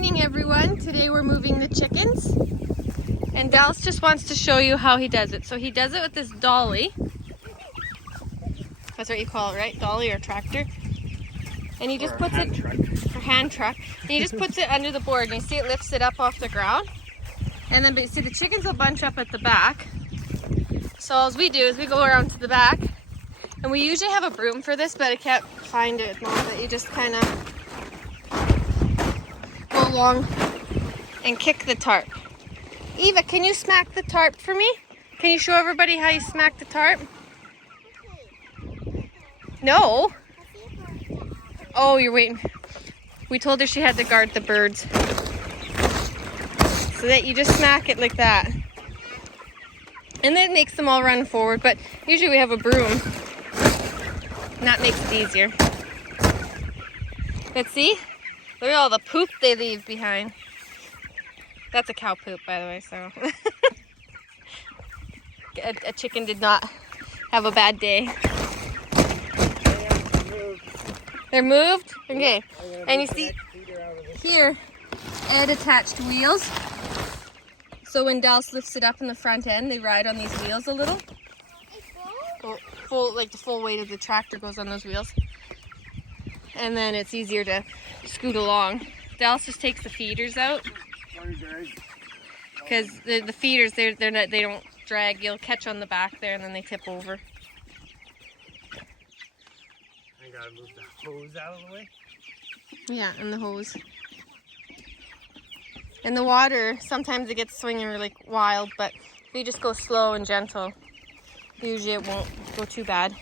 morning, everyone. Today we're moving the chickens, and Dallas just wants to show you how he does it. So he does it with this dolly. That's what you call it, right? Dolly or tractor. And he just puts it, or hand truck. And he just puts it under the board, and you see it lifts it up off the ground. And then, but you see the chickens will bunch up at the back. So all we do is we go around to the back, and we usually have a broom for this, but I can't find it. Now that you just kind of go along and kick the tarp. Eva, can you smack the tarp for me? Can you show everybody how you smack the tarp? No. Oh, you're waiting. We told her she had to guard the birds. So that you just smack it like that. And then it makes them all run forward, but usually we have a broom. And that makes it easier. But see? Look at all the poop they leave behind. That's a cow poop, by the way, so. a chicken did not have a bad day. They're moved? Okay. And you see here, Ed attached wheels. So when Dallas lifts it up in the front end, they ride on these wheels a little. Like the full weight of the tractor goes on those wheels. And then it's easier to scoot along. Dallas just takes the feeders out. Because the feeders, they don't drag. You'll catch on the back there and then they tip over. I gotta move the hose out of the way. Yeah, and the hose. And the water, sometimes it gets swinging really wild, but if you just go slow and gentle, usually it won't go too bad.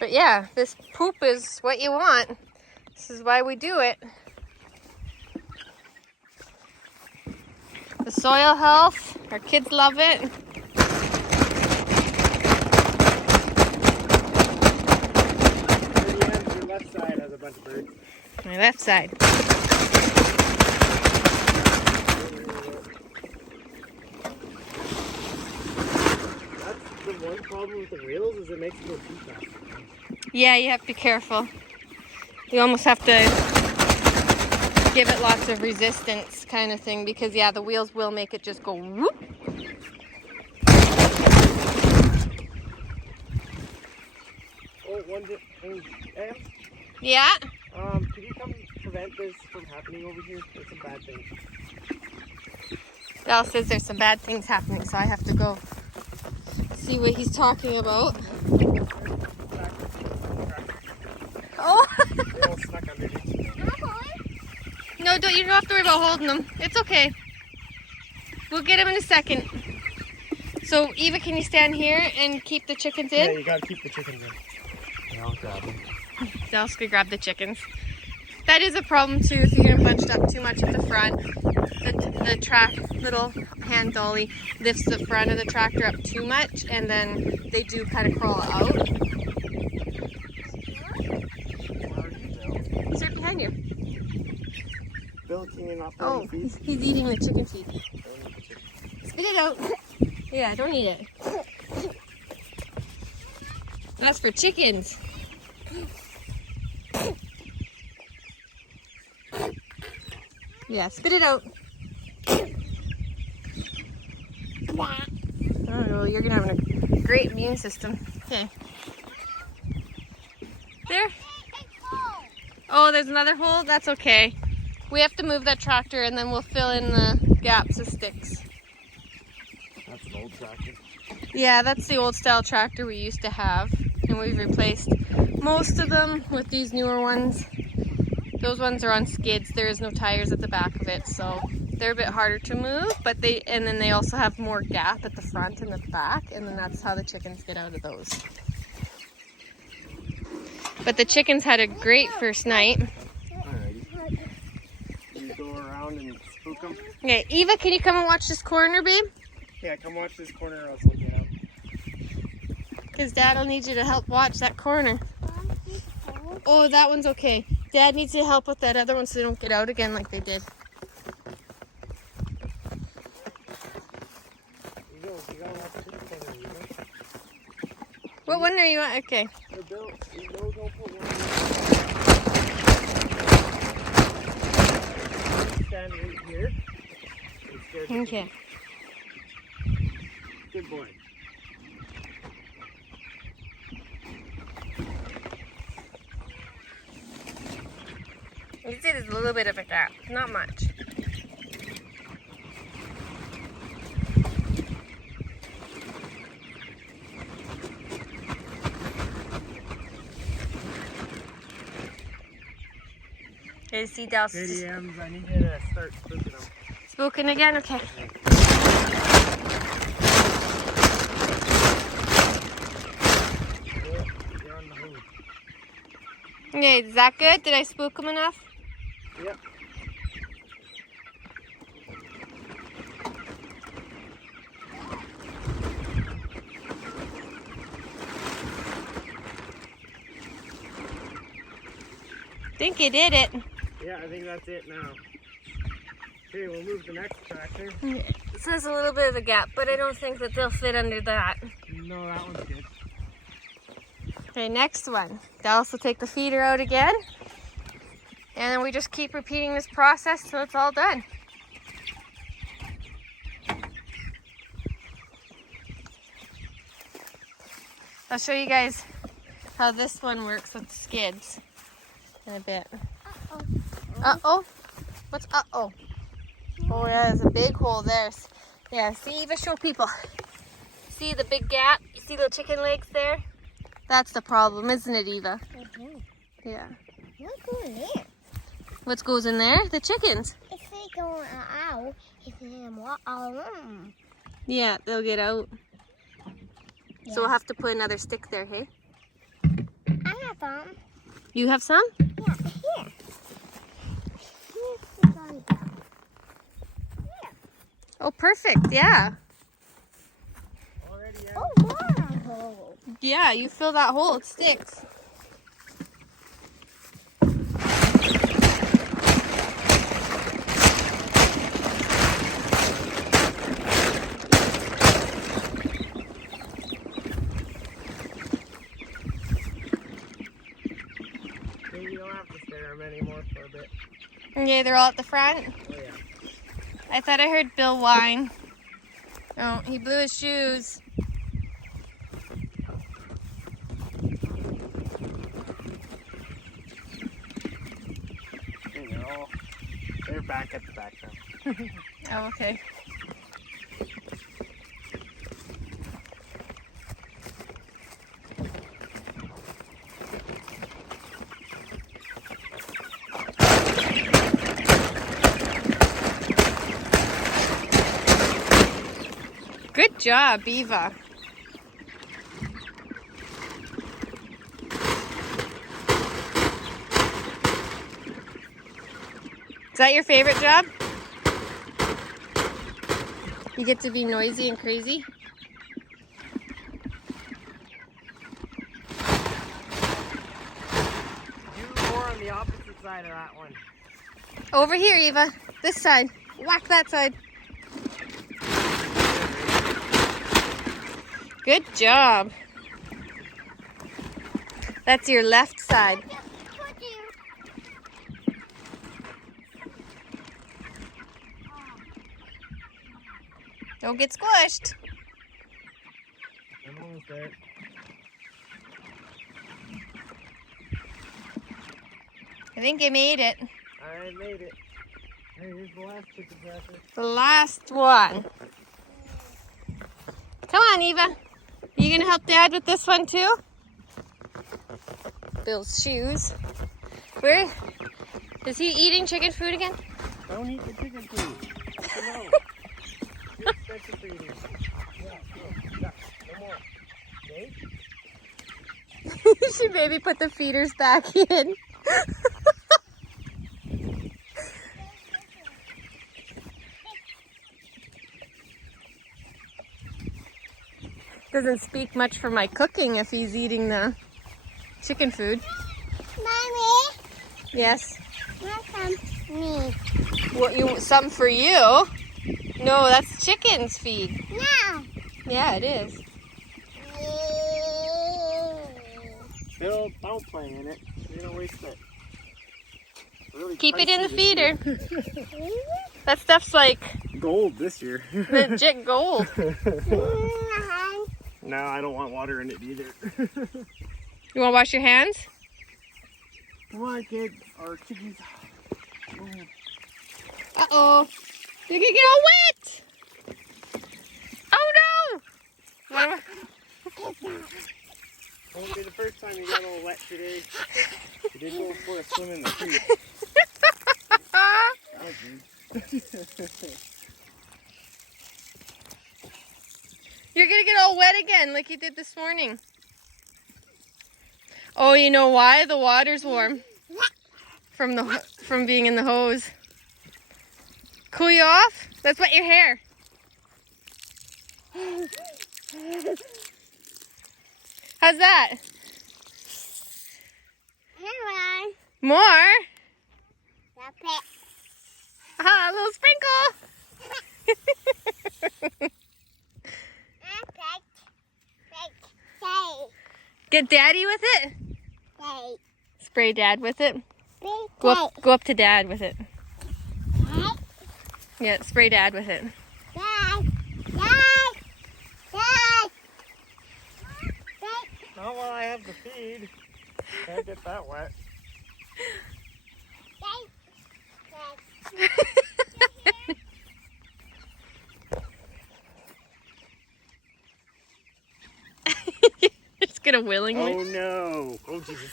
But yeah, this poop is what you want. This is why we do it. The soil health, our kids love it. Your left side has a bunch of birds. My left side. That's the one problem with the wheels is it makes it go too fast. Yeah, you have to be careful. You almost have to give it lots of resistance kind of thing because yeah, the wheels will make it just go whoop. Oh, one thing. Yeah? Could you come prevent this from happening over here? There's some bad things. Dallas says there's some bad things happening, so I have to go see what he's talking about. Oh! They're all stuck underneath. No, you don't have to worry about holding them. It's okay. We'll get him in a second. So, Eva, can you stand here and keep the chickens in? Yeah, you gotta keep the chickens in. Yeah, I'll grab them. Dallas could grab the chickens. That is a problem too if you're getting bunched up too much at the front. The little hand dolly lifts the front of the tractor up too much and then they do kind of crawl out. He's right behind you. Bill, can you not Oh, he's eating the chicken feed. Spit it out. Yeah, don't eat it. That's for chickens. Yeah, spit it out. Oh, you're gonna have a great immune system. Okay. There. Oh, there's another hole? That's okay. We have to move that tractor and then we'll fill in the gaps with sticks. That's an old tractor. Yeah, that's the old style tractor we used to have. And we've replaced most of them with these newer ones. Those ones are on skids. There is no tires at the back of it, so they're a bit harder to move, but then they also have more gap at the front and the back, and then that's how the chickens get out of those. But the chickens had a great first night. Alrighty. You go around and spook them. Okay, Eva, can you come and watch this corner, babe? Yeah, come watch this corner or else I'll get out. Because Dad will need you to help watch that corner. Oh, that one's okay. Dad needs to help with that other one so they don't get out again like they did. What one are you on? Okay. Don't put one there. Okay. Good boy. You can see there's a little bit of a gap, not much. Okay, see Dal's Good yams. I need you to start spooking them. spooking again? Okay. You're on the hose. Okay, is that good? Did I spook him enough? Yep. I think you did it. Yeah, I think that's it now. Okay, we'll move the next tractor. This has a little bit of a gap, but I don't think that they'll fit under that. No, that one's good. Okay, next one. Dallas will take the feeder out again. And then we just keep repeating this process till it's all done. I'll show you guys how this one works with skids in a bit. Uh-oh. Uh-oh? What's uh-oh? Oh, yeah, there's a big hole there. Yeah, see, Eva, show people. See the big gap? You see the chicken legs there? That's the problem, isn't it, Eva? Yeah. What's going there? What goes in there? The chickens. If they go out, if they walk alone. Yeah, they'll get out. So we'll have to put another stick there, hey? I have them. You have some? Yeah, here. Here's the one. Here. Oh, perfect, yeah. Already Oh, wow. Yeah, you fill that hole, it sticks. Maybe you don't have to stare them anymore for a bit. Okay, they're all at the front. Oh yeah. I thought I heard Bill whine. Oh, he blew his shoes. They're back at the back now. Oh, okay. Good job, Eva. Is that your favorite job? You get to be noisy and crazy? Do more on the opposite side of that one. Over here, Eva. This side. Whack that side. Good job. That's your left side. Don't get squished. I'm almost there. I think I made it. I made it. Hey, here's the last chicken tractor. The last one. Come on, Eva. You gonna help Dad with this one too? Bill's shoes. Where is he eating chicken food again? Don't eat the chicken food. No. You're expensive for eating. Yeah, no more. Okay? You should maybe put the feeders back in. Doesn't speak much for my cooking if he's eating the chicken food. Mommy, Yes. want some meat? What, you want some for you? No, that's chicken's feed. No. Yeah, it is. Bill, don't play in it. You're gonna waste it. really Keep it in the pricey feeder. this year. That stuff's like Gold this year. legit gold. No, I don't want water in it either. You want to wash your hands? Come on, kid. Our chickies. Uh-oh. You're going to get all wet. Oh, no. Won't be the first time you got all wet today. You did go for a swim in the creek. Oh, You're going to get all wet again like you did this morning. Oh, you know why? The water's warm from being in the hose. Cool you off? Let's wet your hair. How's that? More? Ah, a little sprinkle. Get Daddy with it? Spray Dad with it? Go up to Dad with it. Yeah, spray Dad with it. not while I have the feed. Can't get that wet. Just gonna willingly. Oh no! Oh Jesus!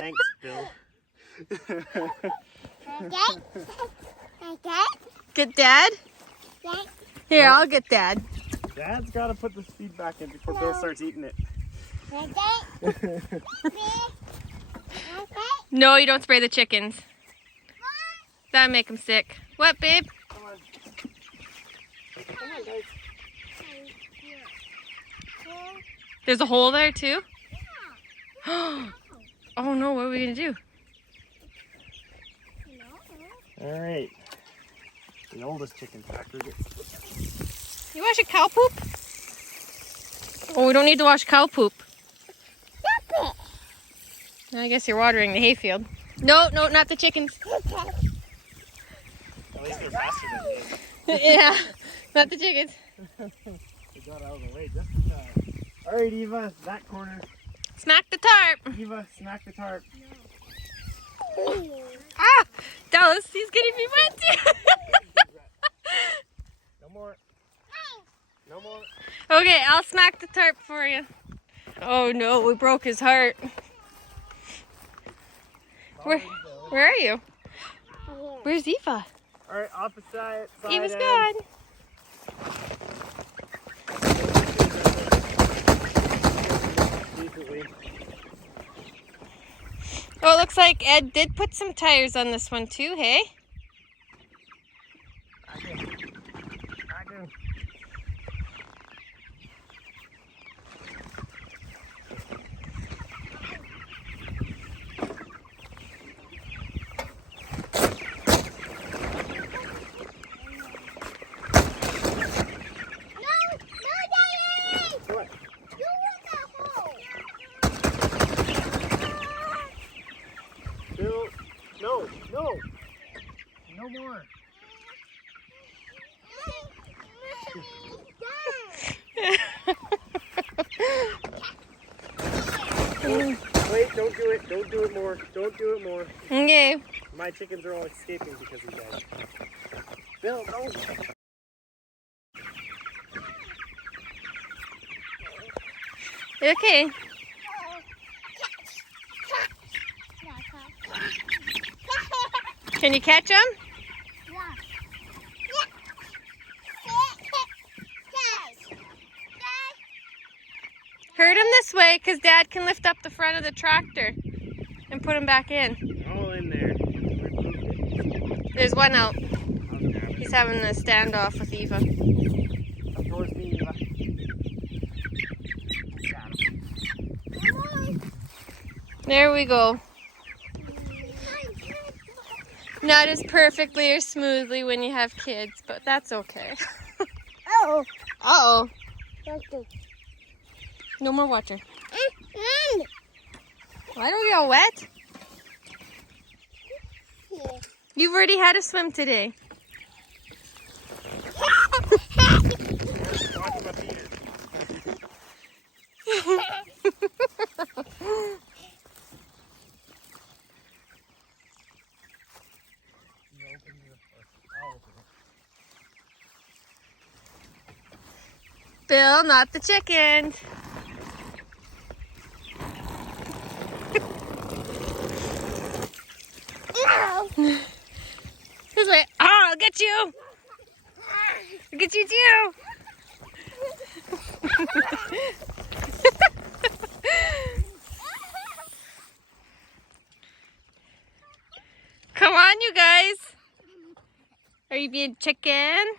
Thanks, Bill. Get Dad? Here, I'll get Dad. Dad's got to put the feed back in before Bill starts eating it. No, you don't spray the chickens. That'd make them sick. What, babe? Come on. Come on, guys. There's a hole there too? Oh no, what are we gonna do? Alright. The oldest chicken factor gets. You wash a cow poop? Oh, we don't need to wash cow poop. I guess you're watering the hayfield. No, no, not the chickens. At least they're faster than me. Yeah, not the chickens. We got out of the way just in time. Alright, Eva, that corner. Smack the tarp. Eva, smack the tarp. Ah, Dallas, he's getting me wet too. No more. No more. Okay, I'll smack the tarp for you. Oh no, we broke his heart. Where are you? Where's Eva? Alright, opposite side. Eva's gone. Oh, it looks like Ed did put some tires on this one too, hey? I do. Bill, no, no. No more. Wait, don't do it. Don't do it more. Don't do it more. Okay. My chickens are all escaping because of that. Bill, no. Okay. Can you catch them? Herd them this way because Dad can lift up the front of the tractor and put them back in. All in there. There's one out. I'll grab it. He's having a standoff with Eva. Come towards me, Eva. Got him. There we go. Not as perfectly or smoothly when you have kids, but that's okay. Oh. Uh-oh. Okay. No more water. Why don't we all wet? You've already had a swim today. Watch my feet. Bill, not the chickens. This way. Oh, I'll get you. I'll get you too. Come on, you guys. Are you being chicken?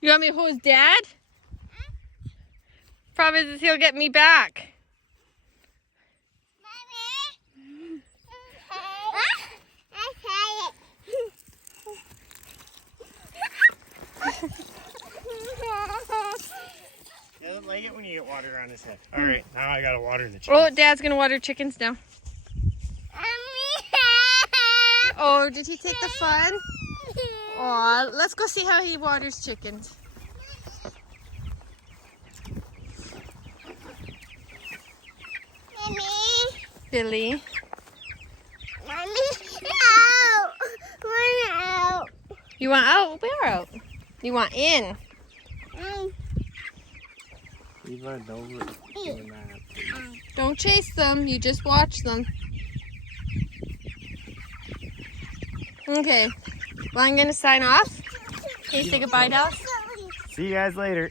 You want me to hose Dad? Promises he'll get me back. He doesn't like it when you get water on his head. All right, now I gotta water the chickens. Oh, Dad's gonna water chickens now. Oh, did he take the fun? Oh, let's go see how he waters chickens. Billy. You want out? We're out. You want in? Eva, don't doing that. Don't chase them. You just watch them. Okay. Well, I'm going to sign off. Can you say goodbye, Dal? See you guys later.